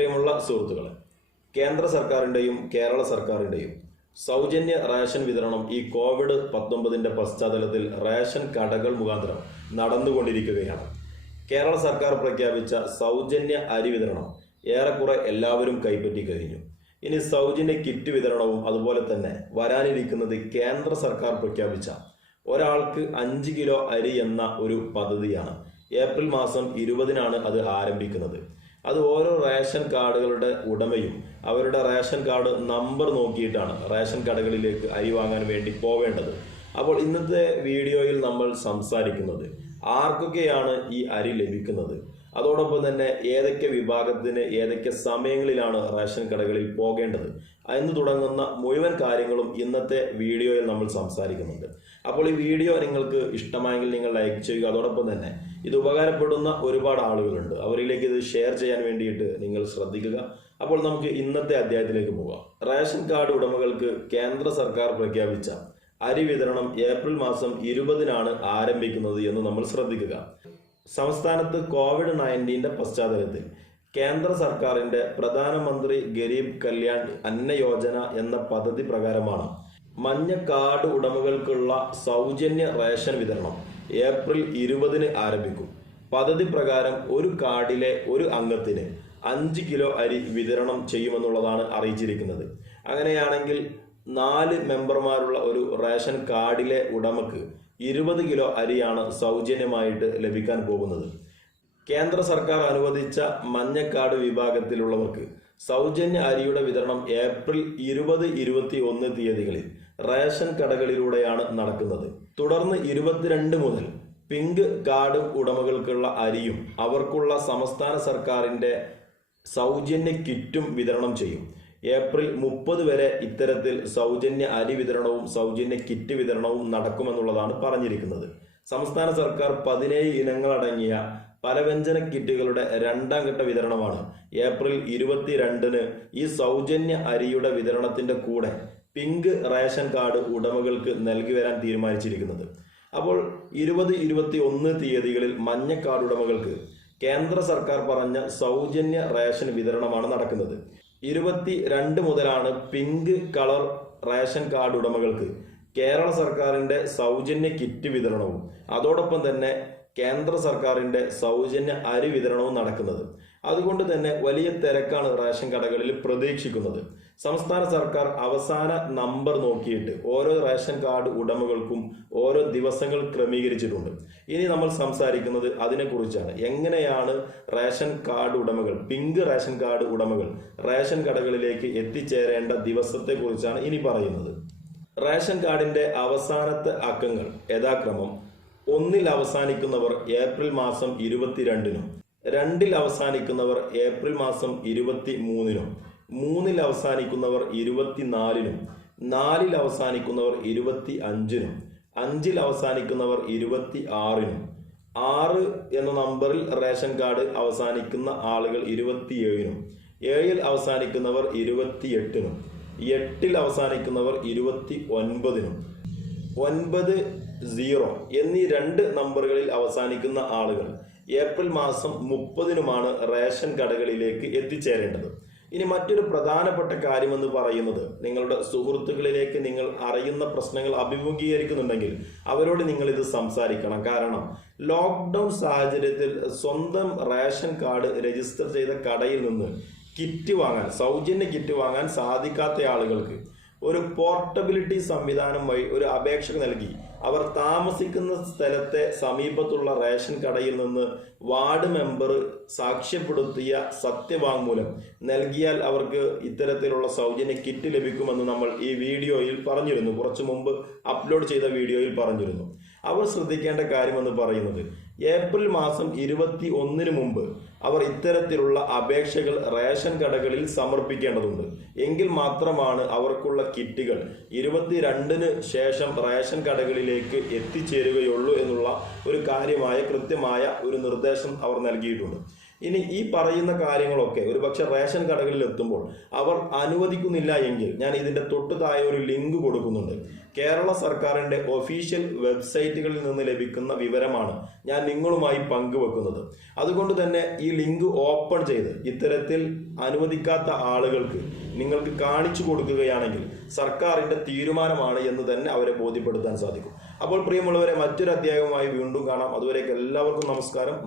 പ്രിയമുള്ള സുഹൃത്തുക്കളെ, കേന്ദ്ര സർക്കാരിൻ്റെയും കേരള സർക്കാരിൻ്റെയും സൗജന്യ റേഷൻ വിതരണം ഈ കോവിഡ്-19 പശ്ചാത്തലത്തിൽ റേഷൻ കടകൾ മുഖാന്തരം നടന്നുകൊണ്ടിരിക്കുകയാണ്. കേരള സർക്കാർ പ്രഖ്യാപിച്ച സൗജന്യ അരി വിതരണം ഏറെക്കുറെ എല്ലാവരും കൈപ്പറ്റി കഴിഞ്ഞു. ഇനി സൗജന്യ കിറ്റ് വിതരണവും അതുപോലെ തന്നെ വരാനിരിക്കുന്നത് കേന്ദ്ര സർക്കാർ പ്രഖ്യാപിച്ച ഒരാൾക്ക് 5 കിലോ അരി എന്ന ഒരു പദ്ധതിയാണ്. ഏപ്രിൽ മാസം 20-നാണ് അത് ആരംഭിക്കുന്നത്. അത് ഓരോ റേഷൻ കാർഡുകളുടെ ഉടമയും അവരുടെ റേഷൻ കാർഡ് നമ്പർ നോക്കിയിട്ടാണ് റേഷൻ കടകളിലേക്ക് അരി വാങ്ങാൻ വേണ്ടി പോവേണ്ടത്. അപ്പോൾ ഇന്നത്തെ വീഡിയോയിൽ നമ്മൾ സംസാരിക്കുന്നത് ആർക്കൊക്കെയാണ് ഈ അരി ലഭിക്കുന്നത്, അതോടൊപ്പം തന്നെ ഏതൊക്കെ വിഭാഗത്തിന് ഏതൊക്കെ സമയങ്ങളിലാണ് റേഷൻ കടകളിൽ പോകേണ്ടത് എന്ന് തുടങ്ങുന്ന മുഴുവൻ കാര്യങ്ങളും ഇന്നത്തെ വീഡിയോയിൽ നമ്മൾ സംസാരിക്കുന്നുണ്ട്. അപ്പോൾ ഈ വീഡിയോ നിങ്ങൾക്ക് ഇഷ്ടമായെങ്കിൽ നിങ്ങൾ ലൈക്ക് ചെയ്യുക. അതോടൊപ്പം തന്നെ ഇത് ഉപകാരപ്പെടുന്ന ഒരുപാട് ആളുകളുണ്ട്, അവരിലേക്ക് ഇത് ഷെയർ ചെയ്യാൻ വേണ്ടിയിട്ട് നിങ്ങൾ ശ്രദ്ധിക്കുക. അപ്പോൾ നമുക്ക് ഇന്നത്തെ അധ്യായത്തിലേക്ക് പോകാം. റേഷൻ കാർഡ് ഉടമകൾക്ക് കേന്ദ്ര സർക്കാർ പ്രഖ്യാപിച്ച അരി വിതരണം ഏപ്രിൽ മാസം 20-നാണ് ആരംഭിക്കുന്നത് എന്ന് നമ്മൾ ശ്രദ്ധിക്കുക. സംസ്ഥാനത്ത് കോവിഡ്-19 പശ്ചാത്തലത്തിൽ കേന്ദ്ര സർക്കാരിന്റെ പ്രധാനമന്ത്രി ഗരീബ് കല്യാൺ അന്ന യോജന എന്ന പദ്ധതി പ്രകാരമാണ് മഞ്ഞ കാർഡ് ഉടമകൾക്കുള്ള സൗജന്യ റേഷൻ വിതരണം ഏപ്രിൽ 20-ന് ആരംഭിക്കും. പദ്ധതി പ്രകാരം ഒരു കാർഡിലെ ഒരു അംഗത്തിന് 5 കിലോ അരി വിതരണം ചെയ്യുമെന്നുള്ളതാണ് അറിയിച്ചിരിക്കുന്നത്. അങ്ങനെയാണെങ്കിൽ 4 മെമ്പർമാരുള്ള ഒരു റേഷൻ കാർഡിലെ ഉടമക്ക് 20 കിലോ അരിയാണ് സൗജന്യമായിട്ട് ലഭിക്കാൻ പോകുന്നത്. കേന്ദ്ര സർക്കാർ അനുവദിച്ച മഞ്ഞ കാർഡ് വിഭാഗത്തിലുള്ളവർക്ക് സൗജന്യ അരിയുടെ വിതരണം ഏപ്രിൽ 20-21 തീയതികളിൽ റേഷൻ കടകളിലൂടെയാണ് നടക്കുന്നത്. തുടർന്ന് 22 മുതൽ പിങ്ക് കാർഡ് ഉടമകൾക്കുള്ള അരിയും അവർക്കുള്ള സംസ്ഥാന സർക്കാരിൻ്റെ സൗജന്യ കിറ്റും വിതരണം ചെയ്യും. ഏപ്രിൽ 30 വരെ ഇത്തരത്തിൽ സൗജന്യ അരി വിതരണവും സൗജന്യ കിറ്റ് വിതരണവും നടക്കുമെന്നുള്ളതാണ് പറഞ്ഞിരിക്കുന്നത്. സംസ്ഥാന സർക്കാർ 17 ഇനങ്ങളടങ്ങിയ പലവ്യഞ്ജന കിറ്റുകളുടെ 2ാം ഘട്ട വിതരണമാണ് ഏപ്രിൽ 22-ന് ഈ സൗജന്യ അരിയുടെ വിതരണത്തിന്റെ കൂടെ പിങ്ക് റേഷൻ കാർഡ് ഉടമകൾക്ക് നൽകി വരാൻ തീരുമാനിച്ചിരിക്കുന്നത്. അപ്പോൾ 20-21 തീയതികളിൽ മഞ്ഞ കാർഡ് ഉടമകൾക്ക് കേന്ദ്ര സർക്കാർ പറഞ്ഞ സൗജന്യ റേഷൻ വിതരണമാണ് നടക്കുന്നത്. 22 മുതലാണ് പിങ്ക് കളർ റേഷൻ കാർഡ് ഉടമകൾക്ക് കേരള സർക്കാരിൻ്റെ സൗജന്യ കിറ്റ് വിതരണവും അതോടൊപ്പം തന്നെ കേന്ദ്ര സർക്കാരിൻ്റെ സൗജന്യ അരി വിതരണവും നടക്കുന്നത്. അതുകൊണ്ട് തന്നെ വലിയ തിരക്കാണ് റേഷൻ കടകളിൽ പ്രതീക്ഷിക്കുന്നത്. സംസ്ഥാന സർക്കാർ അവസാന നമ്പർ നോക്കിയിട്ട് ഓരോ റേഷൻ കാർഡ് ഉടമകൾക്കും ഓരോ ദിവസങ്ങൾ ക്രമീകരിച്ചിട്ടുണ്ട്. ഇനി നമ്മൾ സംസാരിക്കുന്നത് അതിനെക്കുറിച്ചാണ്. എങ്ങനെയാണ് റേഷൻ കാർഡ് ഉടമകൾ, പിങ്ക് റേഷൻ കാർഡ് ഉടമകൾ റേഷൻ കടകളിലേക്ക് എത്തിച്ചേരേണ്ട ദിവസത്തെക്കുറിച്ചാണ് ഇനി പറയുന്നത്. റേഷൻ കാർഡിന്റെ അവസാനത്തെ അക്കങ്ങൾ യഥാക്രമം 1-ൽ അവസാനിക്കുന്നവർ ഏപ്രിൽ മാസം 22-നും, 2-ൽ അവസാനിക്കുന്നവർ ഏപ്രിൽ മാസം 23-നും, 3-ൽ അവസാനിക്കുന്നവർ 24-നും, 4-ൽ അവസാനിക്കുന്നവർ 25-നും, 5-ൽ അവസാനിക്കുന്നവർ 26-നും, 6 എന്ന നമ്പറിൽ റേഷൻ കാർഡ് അവസാനിക്കുന്ന ആളുകൾ 27-നും, 7-ൽ അവസാനിക്കുന്നവർ 28-നും, 8-ൽ അവസാനിക്കുന്നവർ 29-നും, 90 എന്നീ 2 നമ്പറുകളിൽ അവസാനിക്കുന്ന ആളുകൾ ഏപ്രിൽ മാസം 30-നുമാണ് റേഷൻ കടകളിലേക്ക് എത്തിച്ചേരേണ്ടത്. ഇനി മറ്റൊരു പ്രധാനപ്പെട്ട കാര്യമെന്ന് പറയുന്നത്, നിങ്ങളുടെ സുഹൃത്തുക്കളിലേക്ക് നിങ്ങൾ അറിയുന്ന പ്രശ്നങ്ങൾ അഭിമുഖീകരിക്കുന്നുണ്ടെങ്കിൽ അവരോട് നിങ്ങൾ ഇത് സംസാരിക്കണം. കാരണം ലോക്ക്ഡൗൺ സാഹചര്യത്തിൽ സ്വന്തം റേഷൻ കാർഡ് രജിസ്റ്റർ ചെയ്ത കടയിൽ നിന്ന് കിറ്റ് വാങ്ങാൻ, സൗജന്യ കിറ്റ് വാങ്ങാൻ സാധിക്കാത്ത ആളുകൾക്ക് ഒരു പോർട്ടബിലിറ്റി സംവിധാനം വഴി ഒരു അപേക്ഷ നൽകി അവർ താമസിക്കുന്ന സ്ഥലത്തെ സമീപത്തുള്ള റേഷൻ കടയിൽ നിന്ന് വാർഡ് മെമ്പർ സാക്ഷ്യപ്പെടുത്തിയ സത്യവാങ്മൂലം നൽകിയാൽ അവർക്ക് ഇത്തരത്തിലുള്ള സൗജന്യ കിറ്റ് ലഭിക്കുമെന്ന് നമ്മൾ ഈ വീഡിയോയിൽ പറഞ്ഞിരുന്നു. കുറച്ചു മുമ്പ് അപ്ലോഡ് ചെയ്ത വീഡിയോയിൽ പറഞ്ഞിരുന്നു. അവർ ശ്രദ്ധിക്കേണ്ട കാര്യമെന്ന് പറയുന്നത്, ഏപ്രിൽ മാസം 21-ന് മുമ്പ് അവർ ഇത്തരത്തിലുള്ള അപേക്ഷകൾ റേഷൻ കടകളിൽ സമർപ്പിക്കേണ്ടതുണ്ട്. എങ്കിൽ മാത്രമാണ് അവർക്കുള്ള കിറ്റുകൾ 22-ന് ശേഷം റേഷൻ കടകളിലേക്ക് എത്തിച്ചേരുകയുള്ളൂ എന്നുള്ള ഒരു കൃത്യമായ ഒരു നിർദ്ദേശം അവർ നൽകിയിട്ടുണ്ട്. ഇനി ഈ പറയുന്ന കാര്യങ്ങളൊക്കെ ഒരുപക്ഷെ റേഷൻ കടകളിൽ എത്തുമ്പോൾ അവർ അനുവദിക്കുന്നില്ല എങ്കിൽ ഞാൻ ഇതിന്റെ തൊട്ട് താഴെ ഒരു ലിങ്ക് കൊടുക്കുന്നുണ്ട്. കേരള സർക്കാരിന്റെ ഒഫീഷ്യൽ വെബ്സൈറ്റുകളിൽ നിന്ന് ലഭിക്കുന്ന വിവരമാണ് ഞാൻ നിങ്ങളുമായി പങ്കുവെക്കുന്നത്. അതുകൊണ്ട് തന്നെ ഈ ലിങ്ക് ഓപ്പൺ ചെയ്ത് ഇത്തരത്തിൽ അനുവദിക്കാത്ത ആളുകൾക്ക് നിങ്ങൾക്ക് കാണിച്ചു കൊടുക്കുകയാണെങ്കിൽ സർക്കാരിന്റെ തീരുമാനമാണ് എന്ന് തന്നെ അവരെ ബോധ്യപ്പെടുത്താൻ സാധിക്കും. അപ്പോൾ പ്രിയമുള്ളവരെ, മറ്റൊരു അധ്യായവുമായി വീണ്ടും കാണാം. അതുവരേക്ക് എല്ലാവർക്കും നമസ്കാരം.